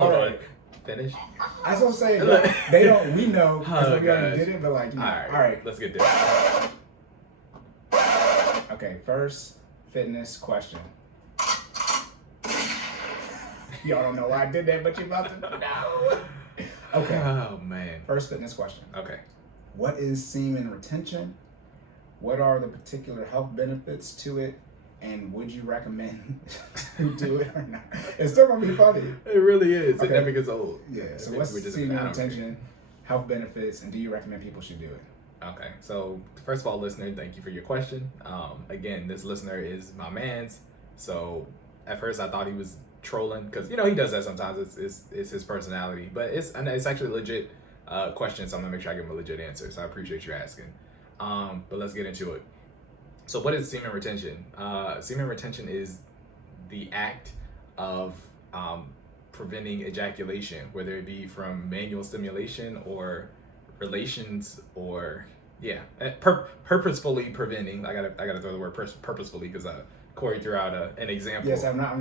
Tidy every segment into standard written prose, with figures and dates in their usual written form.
All right. Finish. I was gonna say they don't. We know because we already did it, but like, all right, let's get this. Okay, first fitness question. Y'all don't know why I did that, but you about to know. Okay. Oh man. First fitness question. Okay. What is semen retention? What are the particular health benefits to it? And would you recommend you do it or not? It's still gonna be funny. It really is. Okay. It never gets old. Yeah. So what's semen retention, health benefits, and do you recommend people should do it? Okay. So first of all, listener, thank you for your question. Again, this listener is my man's. So at first I thought he was trolling because he does that sometimes. It's his personality, but it's actually a legit question. So I'm gonna make sure I give him a legit answer. So I appreciate you asking. But let's get into it. So what is semen retention? Semen retention is the act of preventing ejaculation, whether it be from manual stimulation or relations or purposefully preventing. I gotta throw the word purposefully because Cory threw out an example. Yes, I'm not.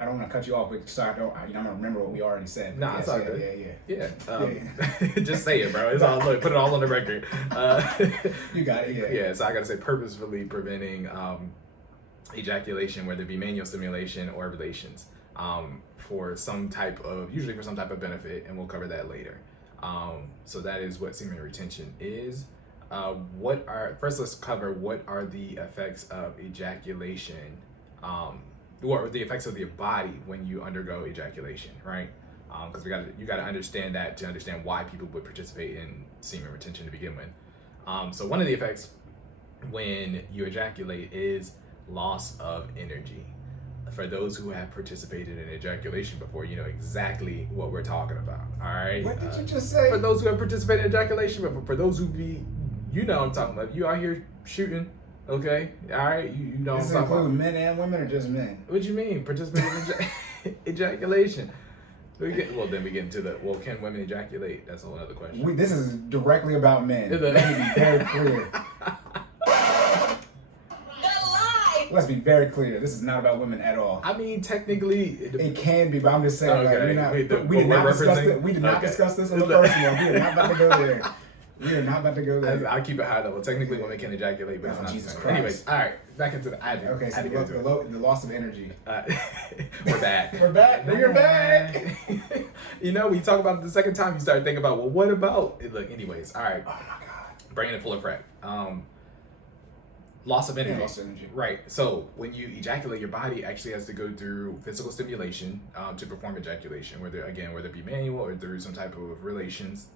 I don't want to cut you off, but so I'm gonna remember what we already said. Nah, it's all good. Yeah. Just say it, bro. It's all look. Put it all on the record. You got it. Yeah. Yeah. So I gotta say purposefully preventing ejaculation, whether it be manual stimulation or relations, usually for some type of benefit, and we'll cover that later. So that is what semen retention is. First let's cover what are the effects of ejaculation. What are the effects of your body when you undergo ejaculation, right? Because you got to understand that to understand why people would participate in semen retention to begin with. So one of the effects when you ejaculate is loss of energy. For those who have participated in ejaculation before, you know exactly what we're talking about. All right. What did you just say? For those who have participated in ejaculation before, for those who what I'm talking about. You out here shooting. Okay, all right, you know. Does it include men and women or just men? What you mean, participating in ejaculation? Then we get into can women ejaculate? That's a whole other question. This is directly about men. Let me be very clear. Let's be very clear. This is not about women at all. I mean, technically, it can be, but I'm just saying. Okay. We did not discuss this. We did not discuss this in the first one. We are not about to go there. We are not about to go there. I'll keep it high level. Technically, women can ejaculate, but it's not Jesus the same. Christ. Anyways, all right, back into the. Okay, so the loss of energy. We're back. We're back. You're back. We talk about it the second time. You start thinking about, well, what about? Look, anyways, all right. Oh my God. Bringing it full effect. Loss of energy. Yeah, loss of energy. Right. So when you ejaculate, your body actually has to go through physical stimulation to perform ejaculation, whether it be manual or through some type of relations.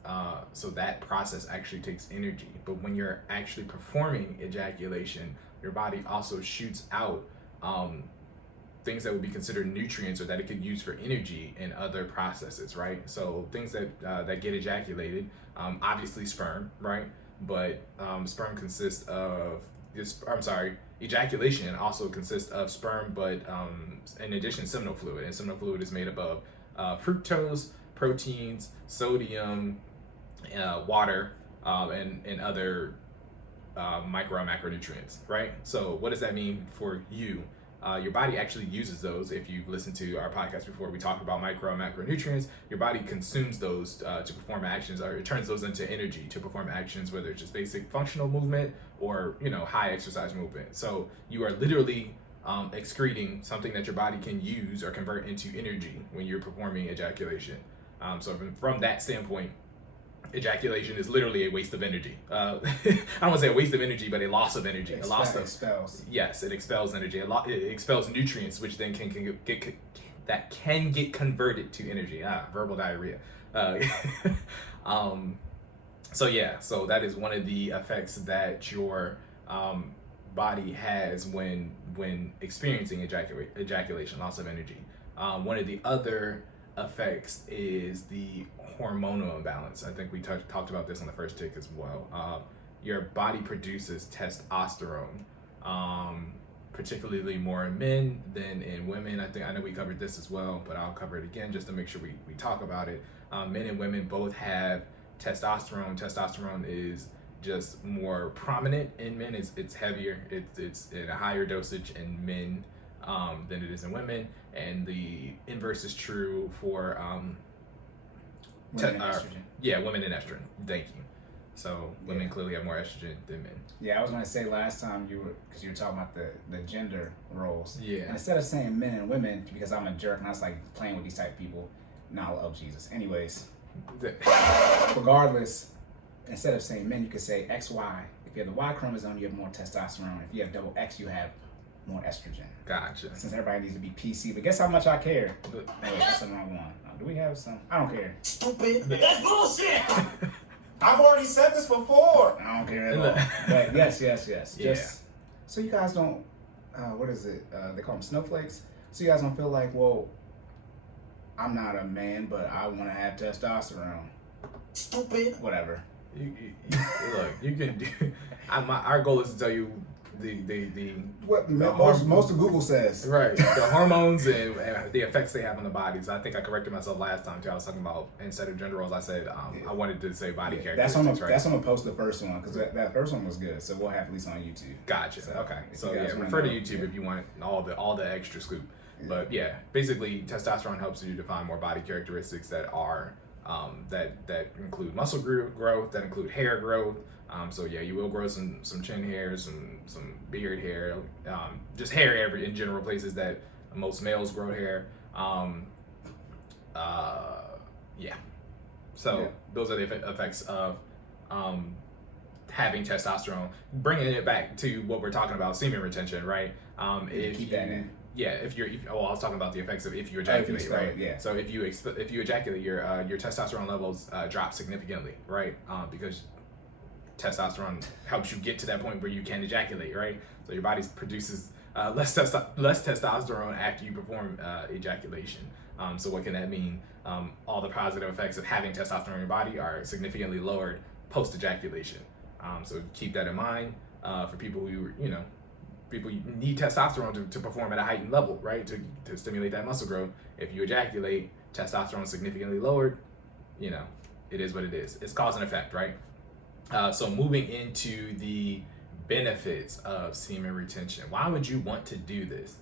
So that process actually takes energy. But when you're actually performing ejaculation, your body also shoots out things that would be considered nutrients or that it could use for energy in other processes, right? So things that get ejaculated, obviously sperm, right? But sperm consists of ejaculation also consists of sperm, but in addition, seminal fluid. And seminal fluid is made up of fructose, proteins, sodium, water, and other micro and macronutrients, right? So what does that mean for you? Your body actually uses those. If you've listened to our podcast before, we talked about micro and macronutrients. Your body consumes those to perform actions, or it turns those into energy to perform actions, whether it's just basic functional movement or high exercise movement. So you are literally excreting something that your body can use or convert into energy when you're performing ejaculation. So from that standpoint, ejaculation is literally a waste of energy. I don't want to say a waste of energy, but a loss of energy. Expels. Yes, it expels energy. It expels nutrients, which then can get converted to energy. Verbal diarrhea. So that is one of the effects that your body has when experiencing ejaculation, loss of energy. One of the other effects is the hormonal imbalance. I think we talked about this on the first take as well. Your body produces testosterone, particularly more in men than in women. I know we covered this as well, but I'll cover it again just to make sure we talk about it. Men and women both have testosterone. Testosterone is just more prominent in men. It's heavier. It's in a higher dosage in men than it is in women, and the inverse is true for Women and estrogen. yeah, women and estrogen. Thank you. So women clearly have more estrogen than men. Yeah, I was going to say last time because you were talking about the gender roles. Yeah. And instead of saying men and women, because I'm a jerk and I was like playing with these type of people, no, oh Jesus. Anyways, regardless, instead of saying men, you could say XY. If you have the Y chromosome, you have more testosterone. If you have double X, you have more estrogen. Gotcha. Since everybody needs to be PC, but guess how much I care? Oh, that's the wrong one. Do we have some? I don't care. Stupid. That's bullshit. I've already said this before. I don't care at all. But yes. Yeah. Just so you guys don't, what is it? They call them snowflakes. So you guys don't feel like, well, I'm not a man, but I want to have testosterone. Stupid. Whatever. Look, you can do. Our goal is to tell you the What most of Google says. right, the hormones and the effects they have on the bodies. I think I corrected myself last time too. I was talking about, instead of gender roles, I said I wanted to say body characteristics. That's I'm gonna post the first one because that first one was good. So we'll have at least on YouTube. Gotcha. So, okay. if So you yeah, guys wanna refer to know, YouTube if you want all the extra scoop. But yeah, basically testosterone helps you define more body characteristics that are that include muscle growth, that include hair growth. So yeah, you will grow some chin hair, some beard hair, just hair in general, places that most males grow hair. Yeah. So those are the effects of having testosterone. Bringing it back to what we're talking about, semen retention, right? If keep that in. Yeah, I was talking about the effects of if you ejaculate, right? Yeah. So if you ejaculate, your testosterone levels drop significantly, right? Because testosterone helps you get to that point where you can ejaculate, right? So your body produces less testosterone after you perform ejaculation. So what can that mean? All the positive effects of having testosterone in your body are significantly lowered post ejaculation. So keep that in mind for people who people need testosterone to perform at a heightened level, right? To stimulate that muscle growth. If you ejaculate, testosterone significantly lowered, it is what it is. It's cause and effect, right? So moving into the benefits of semen retention. Why would you want to do this?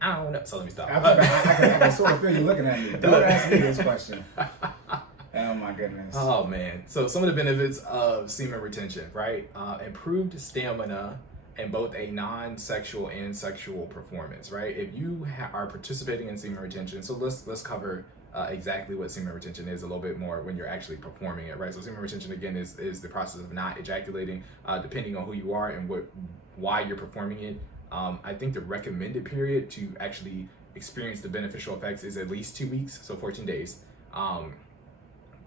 I don't know. So let me stop. I can sort of feel you looking at me. Don't ask me this question. Oh my goodness. Oh man. So some of the benefits of semen retention, right? Improved stamina in both a non-sexual and sexual performance, right? If you are participating in semen retention, so let's cover exactly what semen retention is a little bit more when you're actually performing it, right? So semen retention again is the process of not ejaculating, depending on who you are and why you're performing it. I think the recommended period to actually experience the beneficial effects is at least 2 weeks, so 14 days.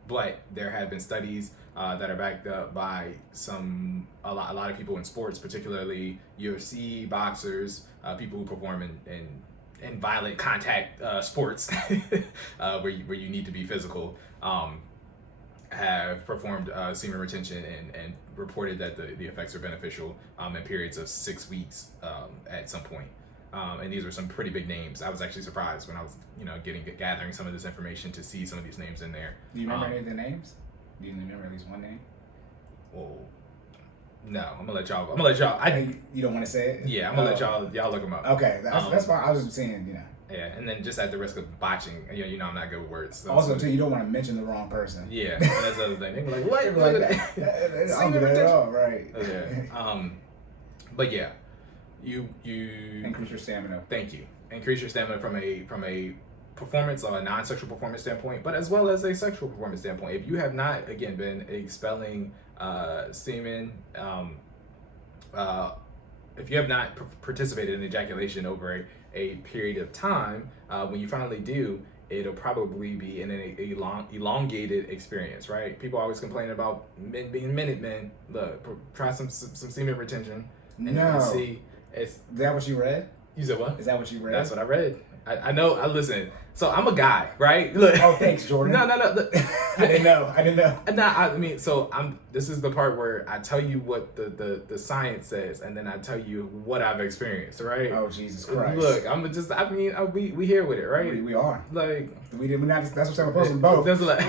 But there have been studies that are backed up by a lot of people in sports, particularly UFC, boxers, people who perform in violent contact sports where you need to be physical, have performed semen retention and reported that the effects are beneficial in periods of 6 weeks at some point. And these were some pretty big names. I was actually surprised when I was, gathering some of this information to see some of these names in there. Do you remember any of the names? Do you remember at least one name? Well, no, I'm gonna let y'all. You don't want to say it? Yeah, I'm gonna let y'all look them up. Okay, that's fine. I was just saying, Yeah, and then just at the risk of botching, I'm not good with words. So also, too, you don't want to mention the wrong person. Yeah, that's the other thing. They were like, what? They were like, I don't do that at all, right? Yeah. But yeah, you increase your stamina. Thank you. Increase your stamina from a performance or a non-sexual performance standpoint, but as well as a sexual performance standpoint. If you have not, again, been expelling semen, if you have not participated in ejaculation over a period of time, when you finally do, it'll probably be in an elongated experience, right? People always complain about men being minute men. Look, try some semen retention, and you can see. Is that what you read? You said what? Is that what you read? That's what I read. I know. I listen. So I'm a guy, right? Look. Oh, thanks, Jordan. No. Look. I didn't know. I mean, so this is the part where I tell you what the science says, and then I tell you what I've experienced, right? Oh, Jesus Christ! Look, we here with it, right? We are. Like we not. That's what I'm supposed to both. That's like.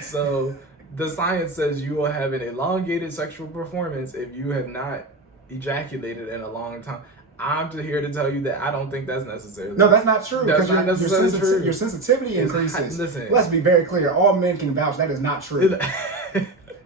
So the science says you will have an elongated sexual performance if you have not ejaculated in a long time. I'm just here to tell you that I don't think that's necessary. No, that's not true. That's Because not necessarily true. Your sensitivity increases. Listen. Let's be very clear. All men can vouch that is not true.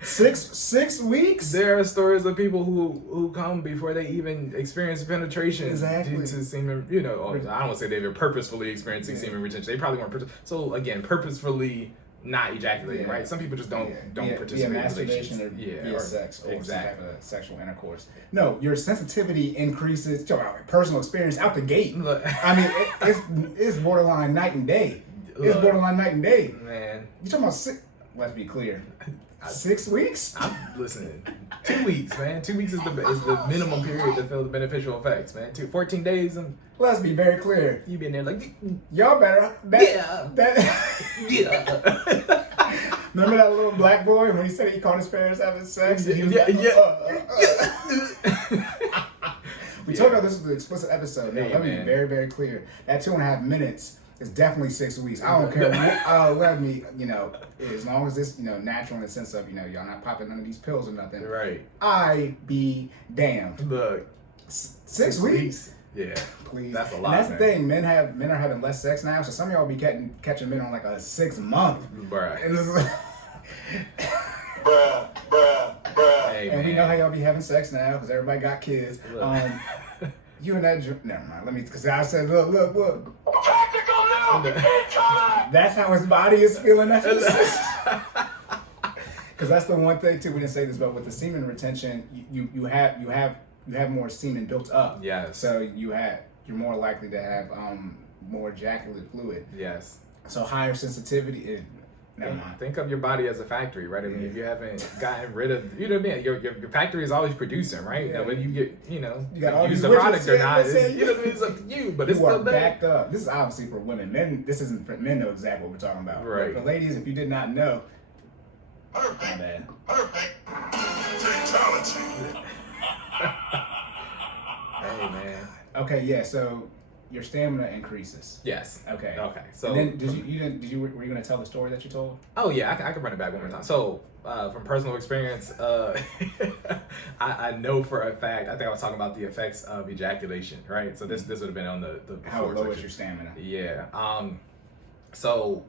6 weeks? There are stories of people who come before they even experience penetration Exactly. due to semen, I don't want to say they were purposefully experiencing semen retention. They probably weren't. So again, purposefully not ejaculating, right? Some people just don't participate in masturbation relations. or via sex or exactly. some type of sexual intercourse. No, your sensitivity increases. Talk about personal experience out the gate. Look. I mean, it's borderline night and day. It's Look. borderline night and day. Man, You talking about 6? Let's be clear. 6 weeks? I'm listening. 2 weeks, man. 2 weeks is the minimum period to feel the beneficial effects, man. 14 days, and Let's be very clear. you been there like, Y'all better. yeah. Remember that little black boy when he said he caught his parents having sex? And he was We told y'all this was an explicit episode. Now, let me be very, very clear. That 2.5 minutes is definitely 6 weeks. I don't care. Let me, as long as it's, natural in the sense of, y'all not popping none of these pills or nothing. Right. I be damned. Look. 6 weeks? Yeah. Please. That's a lot. And that's the thing. Men are having less sex now, so some of y'all be catching men on like a 6 month. Bruh. And, this is Hey, and man. we know how y'all be having sex now because everybody got kids. Look. You and that never mind. Because I said, look. Tactical nuke incoming! That's how his body is feeling. Because that's the one thing too. We didn't say this, but with the semen retention, you have more semen built up. Yes. So you're more likely to have more ejaculate fluid. Yes. So higher sensitivity. Never mind. Think of your body as a factory, right? I mean, if you haven't gotten rid of, your factory is always producing, right? Yeah. Now, whether you get, You got all use these the product widgets, or not, listen, it's up to you. But it's You are still there. backed up. This is obviously for women. Men, this isn't for men. Know exactly what we're talking about. Right. But for ladies, if you did not know, my Perfect. bad. Perfect. Fatality. Hey, man. Okay, yeah. So your stamina increases. Yes. Okay. Okay. So And then were you gonna tell the story that you told? Oh yeah, I can run it back one more time. So from personal experience, I know for a fact. I think I was talking about the effects of ejaculation, right? So this would have been on the How before low section. is your stamina? Yeah. So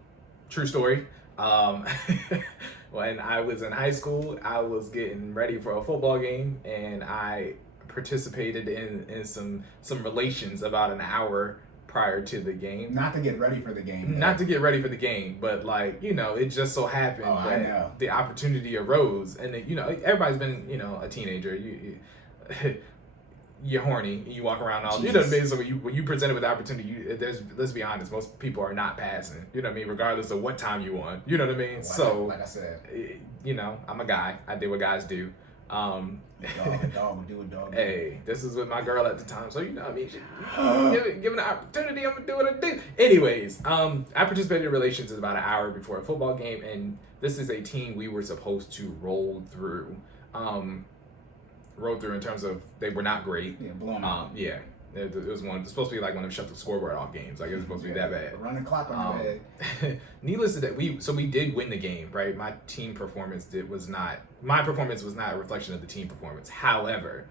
true story. When I was in high school, I was getting ready for a football game, and I participated in some relations about an hour prior to the game. Not to get ready for the game. Not to get ready for the game, but it just so happened that the opportunity arose, and everybody's been a teenager. You're horny, and you walk around all. You know what I mean? So when you presented with the opportunity, let's be honest, most people are not passing. You know what I mean? Regardless of what time you want. You know what I mean? Like I said, I'm a guy. I did what guys do. dog would do a dog. Hey, this is with my girl at the time, so given the opportunity, I'm gonna do what I do. Anyways, I participated in relations about an hour before a football game, and this is a team we were supposed to roll through. In terms of they were not great. Yeah, blown out. Yeah. It was supposed to be like one of them shut the scoreboard off games. Like it was supposed to be that bad. Running clock on your head. Needless to that, we did win the game, right? My performance was not a reflection of the team performance. However,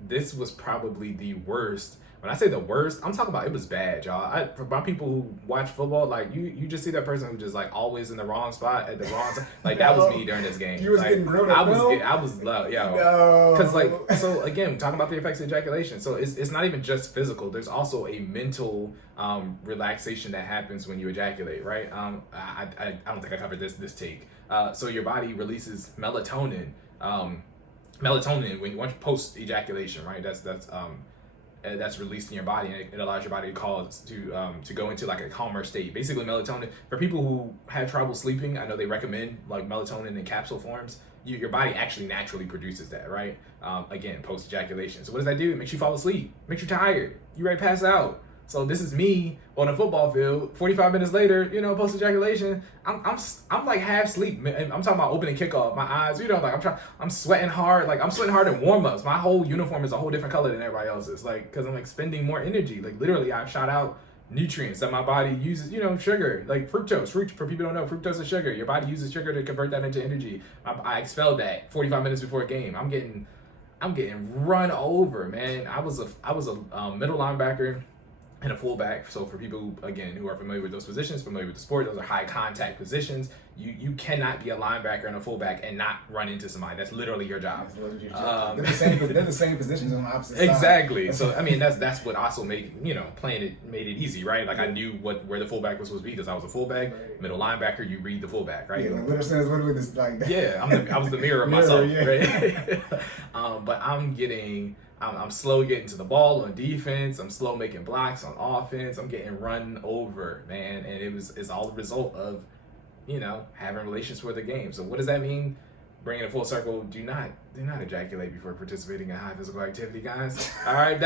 this was probably the worst. When I say the worst, I'm talking about it was bad, y'all. For my people who watch football, like you just see that person who just like always in the wrong spot at the wrong time. Like that was me during this game. You was like, getting grilled. I was low, yo. No. Because so again, talking about the effects of ejaculation. So it's not even just physical. There's also a mental relaxation that happens when you ejaculate, right? I don't think I covered this take. So your body releases melatonin. Melatonin when once post ejaculation, right? That's released in your body, and it allows your body to go into like a calmer state. Basically, melatonin for people who have trouble sleeping, I know they recommend like melatonin in capsule forms. Your body actually naturally produces that, right? Again, post ejaculation. So what does that do? It makes you fall asleep, makes you tired. You ready to pass out. So this is me on a football field. 45 minutes later, post ejaculation, I'm like half asleep. I'm talking about opening kickoff. My eyes, I'm sweating hard. Like I'm sweating hard in warm ups. My whole uniform is a whole different color than everybody else's. Like because I'm like spending more energy. Like literally, I've shot out nutrients that my body uses. Sugar, like fructose. For people who don't know, fructose is sugar. Your body uses sugar to convert that into energy. I expelled that 45 minutes before a game. I'm getting I'm getting run over, man. I was a middle linebacker and a fullback. So for people who, again, who are familiar with those positions, familiar with the sport, those are high contact positions. You cannot be a linebacker and a fullback and not run into somebody. That's literally your job. They're the same positions on the opposite side. Exactly. So I mean that's what also made playing it made it easy, right? Like I knew where the fullback was supposed to be because I was a fullback, middle linebacker. You read the fullback, right? Yeah, literally this like that. Yeah, I was the mirror of myself, yeah. right? But I'm slow getting to the ball on defense. I'm slow making blocks on offense. I'm getting run over, man, and it's all the result of having relations with the game. So what does that mean? Bringing it full circle, do not ejaculate before participating in high physical activity, guys. All right,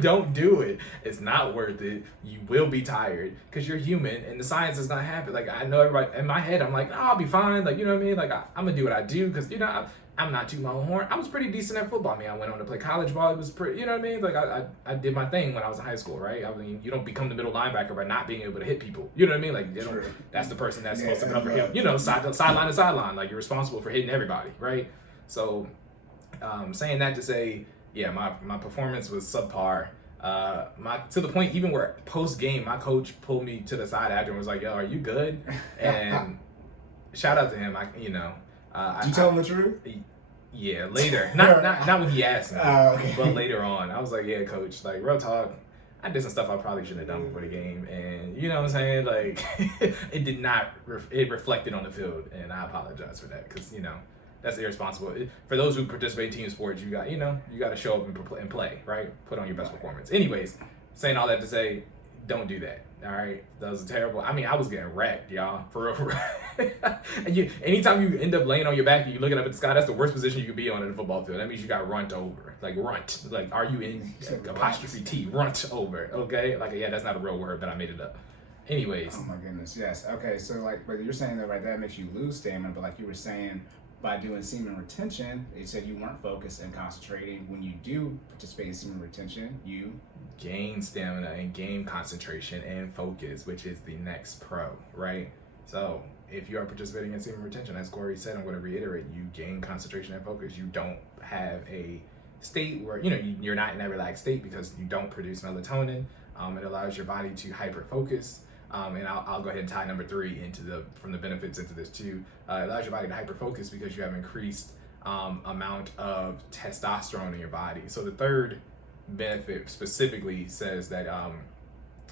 don't do it. It's not worth it. You will be tired because you're human, and the science is not happen. Like I know everybody in my head, I'm like, I'll be fine. Like you know what I mean? Like I'm gonna do what I do because I'm not too longhorn. I was pretty decent at football. I mean, I went on to play college ball. It was pretty, you know what I mean? Like I did my thing when I was in high school, right? I mean, you don't become the middle linebacker by not being able to hit people. You know what I mean? Like that's the person that's supposed to cover him. Sideline to sideline. Like you're responsible for hitting everybody, right? So, saying that to say, yeah, my performance was subpar. To the point even where post game, my coach pulled me to the side after and was like, "Yo, are you good?" And shout out to him. Did you tell him the truth? Yeah, later. Not when he asked me, okay. but later on. I was like, yeah, coach, like, real talk, I did some stuff I probably shouldn't have done before the game, and you know what I'm saying? Like, it did not, it reflected on the field, and I apologize for that, because, that's irresponsible. For those who participate in team sports, you got to show up and play, right? Put on your best performance. Anyways, saying all that to say, don't do that. All right, that was terrible. I mean, I was getting wrecked, y'all, for real. And anytime you end up laying on your back and you looking up at the sky, that's the worst position you could be on in a football field. That means you got runt over, like runt, like apostrophe T, runt over. Okay, like yeah, that's not a real word, but I made it up. Anyways. Oh my goodness, yes. Okay, so but you're saying that that makes you lose stamina, but like you were saying, by doing semen retention, it said you weren't focused and concentrating. When you do participate in semen retention, you gain stamina and gain concentration and focus, which is the next pro, right? So if you are participating in semen retention, as Cory said, I'm going to reiterate, you gain concentration and focus. You don't have a state where, you're not in that relaxed state because you don't produce melatonin. It allows your body to hyper-focus. And I'll go ahead and tie number 3 from the benefits into this too. It allows your body to hyper-focus because you have increased amount of testosterone in your body. So the third benefit specifically says that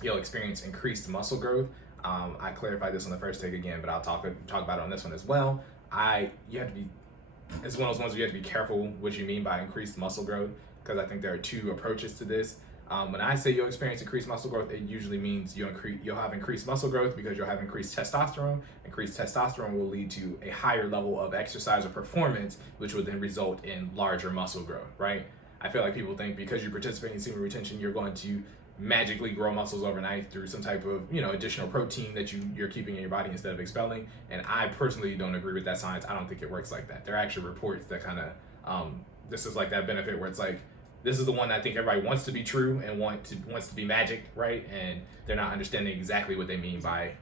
you'll experience increased muscle growth. I clarified this on the first take again, but I'll talk about it on this one as well. It's one of those ones where you have to be careful what you mean by increased muscle growth, because I think there are 2 approaches to this. When I say you'll experience increased muscle growth, it usually means you'll have increased muscle growth because you'll have increased testosterone. Increased testosterone will lead to a higher level of exercise or performance, which will then result in larger muscle growth, right? I feel like people think because you participate in semen retention, you're going to magically grow muscles overnight through some type of additional protein that you're keeping in your body instead of expelling. And I personally don't agree with that science. I don't think it works like that. There are actually reports that kind of this is like that benefit where it's like, this is the one I think everybody wants to be true and wants to be magic, right? And they're not understanding exactly what they mean by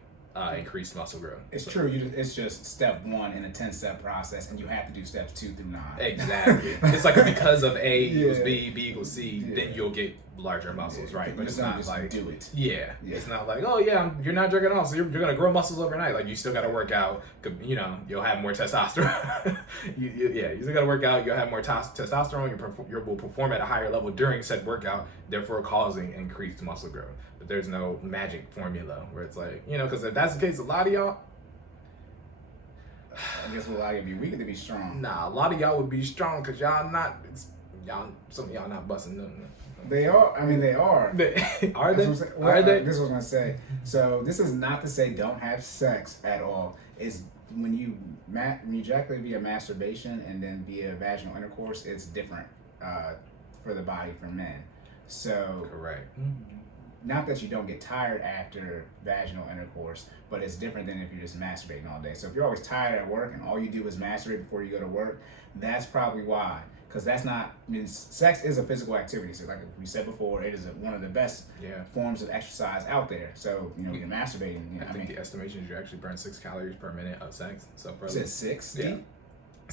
increased muscle growth. It's true. It's just step 1 in a 10-step process, and you have to do steps 2 through 9. Exactly. It's like because of A equals B, B equals C, then you'll get larger muscles, right? But it's not just like do it. Yeah. It's not like, oh yeah, you're not jerking off, so you're gonna grow muscles overnight. Like you still gotta work out. You'll have more testosterone. You still gotta work out. You'll have more testosterone. You will perform at a higher level during said workout, therefore causing increased muscle growth. But there's no magic formula where it's like because if that's the case, a lot of y'all. I guess a lot of y'all be weak to be strong. Nah, a lot of y'all would be strong because some of y'all not busting nothing. They are. I mean, they are. Are they? Are they? This is what I was going to say. So this is not to say don't have sex at all. It's when you ejaculate via masturbation and then via vaginal intercourse, it's different for the body for men. So correct. Not that you don't get tired after vaginal intercourse, but it's different than if you're just masturbating all day. So if you're always tired at work and all you do is masturbate before you go to work, that's probably why. Because that's not, sex is a physical activity. So like we said before, it is one of the best forms of exercise out there. So, you're masturbating. I think the estimation is you actually burn 6 calories per minute of sex. So for you said 6? Yeah.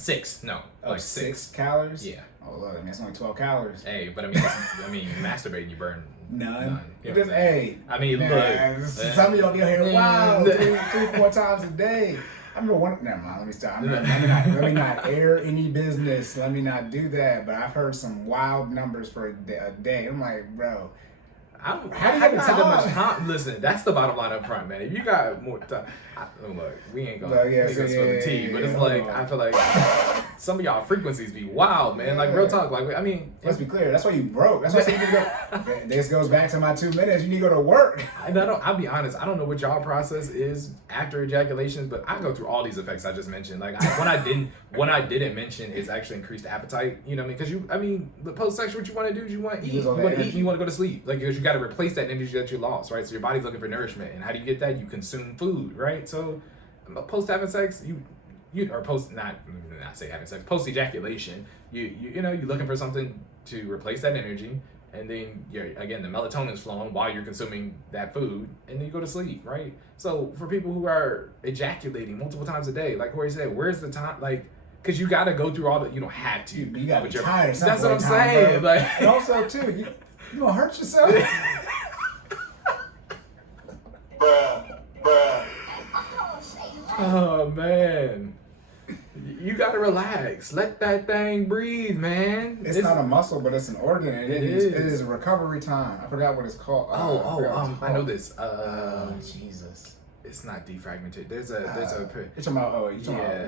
6, no, Oh, like 6 calories? Yeah. Oh, look, I mean, it's only 12 calories. Hey, but I mean, masturbating, you burn None. You know Just, hey. I mean, man, look. Some of y'all be here, wow, 3-4 times a day. I remember one. Never mind. Let me stop. Let me not air any business. Let me not do that. But I've heard some wild numbers for a day. I'm like, bro. How do you have that much time? Listen, that's the bottom line up front, man. If you got more time, look, we ain't gonna spill the tea, but it's like I feel like some of y'all frequencies be wild, man. Like real talk, like I mean, let's be clear. That's why you broke. That's why you need to go. This goes back to my 2 minutes. You need to go to work. I'll be honest. I don't know what y'all process is after ejaculations, but I go through all these effects I just mentioned. Like what I didn't mention is actually increased appetite. You know what I mean? Because the post sex, what you want to do is you want to eat. You want to eat. You want to go to sleep. Like because you got to replace that energy that you lost, right? So your body's looking for nourishment, and how do you get that? You consume food, right? So post having sex, post ejaculation, you're looking for something to replace that energy, and then the melatonin's flowing while you're consuming that food, and then you go to sleep, right? So for people who are ejaculating multiple times a day, like Cory said, where's the time? Like, because you got to go through all the, you don't have to. You got to be tired. That's what I'm saying. Like, and also too, you gonna hurt yourself. Oh man, you gotta relax. Let that thing breathe, man. It's not a muscle, but it's an organ. It is a recovery time. I forgot what it's called. I know this. Jesus. It's not defragmented. There's a. You're talking about when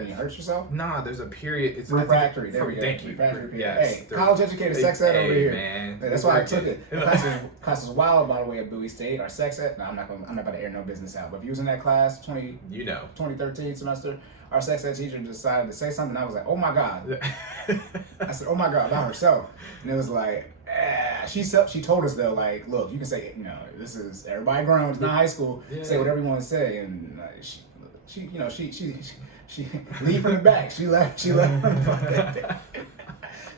you hurt yourself? Nah, there's a period. It's refractory. There we go. Thank you. Refractory period. Yes. Hey, college educated sex ed over here. Man. That's why I took it. Class was wild, by the way, at Bowie State. Our sex ed. No, I'm not about to air no business out. But if you was in that class, 2013 semester, our sex ed teacher decided to say something. I was like, oh my god. I said, oh my god, about herself, and it was like. She told us though, like, look, you can say, this is everybody grown. It's not high school. Yeah. Say whatever you want to say, and she leave from the back. She left.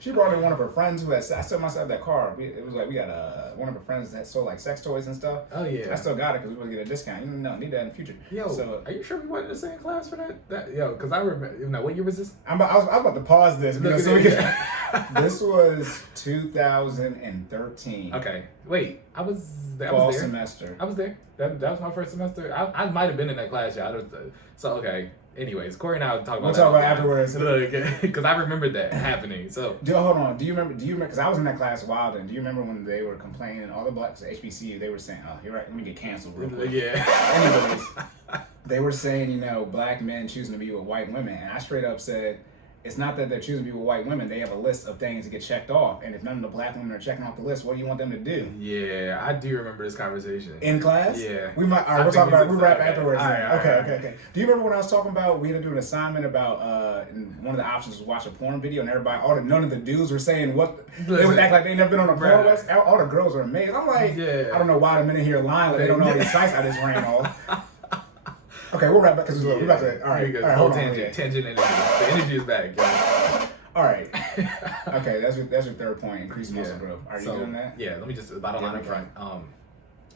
She brought in one of her friends who had. I still must have that car. It was like we got one of her friends that sold like sex toys and stuff. Oh yeah. I still got it because we want to get a discount. Need that in the future. Yo, so are you sure we weren't in the same class for that? Because I remember. What year was this? I was about to pause this because this was 2013. Okay, wait. I was there. Fall semester. I was there. That was my first semester. I might have been in that class. Yeah. So okay. Anyways, Cory and I will talk about that afterwards. Because I remembered that happening. So hold on. Do you remember? Because I was in that class a while then. Do you remember when they were complaining? All the blacks at HBCU, they were saying, "Oh, you're right. Let me get canceled real quick." Yeah. Anyways, they were saying, black men choosing to be with white women, and I straight up said, it's not that they're choosing to be with white women. They have a list of things to get checked off, and if none of the black women are checking off the list, what do you want them to do? Yeah, I do remember this conversation in class. Yeah, we might. All right, we'll talk about. We'll wrap afterwards. Okay. Do you remember when I was talking about we had to do an assignment about one of the options was watch a porn video, and none of the dudes were saying what they would act like they never been on a porn website. All the girls were amazed. I'm like, I don't know why the men here lying like they don't know all these sites I just ran off. Okay, we'll wrap back because we're about to. All right, hold on. Tangent energy. The energy is back. Yeah. All right. Okay, that's your third point. Increased muscle growth. Are you doing that? Yeah. Let me just bottom line up front.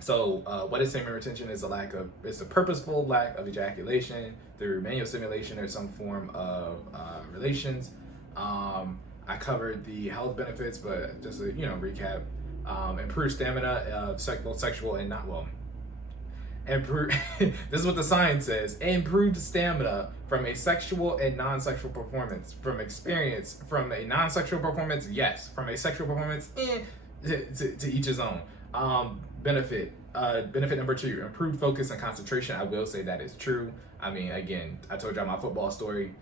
So what is semen retention? It's a purposeful lack of ejaculation through manual stimulation or some form of relations. I covered the health benefits, but just to recap, improved stamina, both sexual and not this is what the science says. Improved stamina from a sexual and non-sexual performance. From experience, from a non-sexual performance, yes. From a sexual performance, to each his own. Benefit number 2, improved focus and concentration. I will say that is true. I mean, again, I told y'all my football story.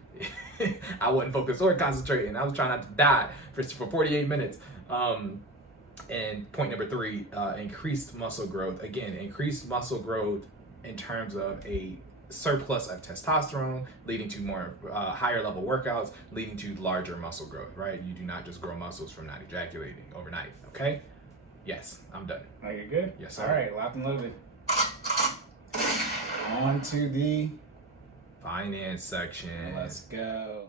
I wasn't focused or concentrating. I was trying not to die for 48 minutes. And point number 3, increased muscle growth. Again, increased muscle growth in terms of a surplus of testosterone, leading to more higher level workouts, leading to larger muscle growth, right? You do not just grow muscles from not ejaculating overnight, okay? Yes, I'm done. Are you good? Yes, sir. All right, locked and loaded. On to the finance section. Let's go.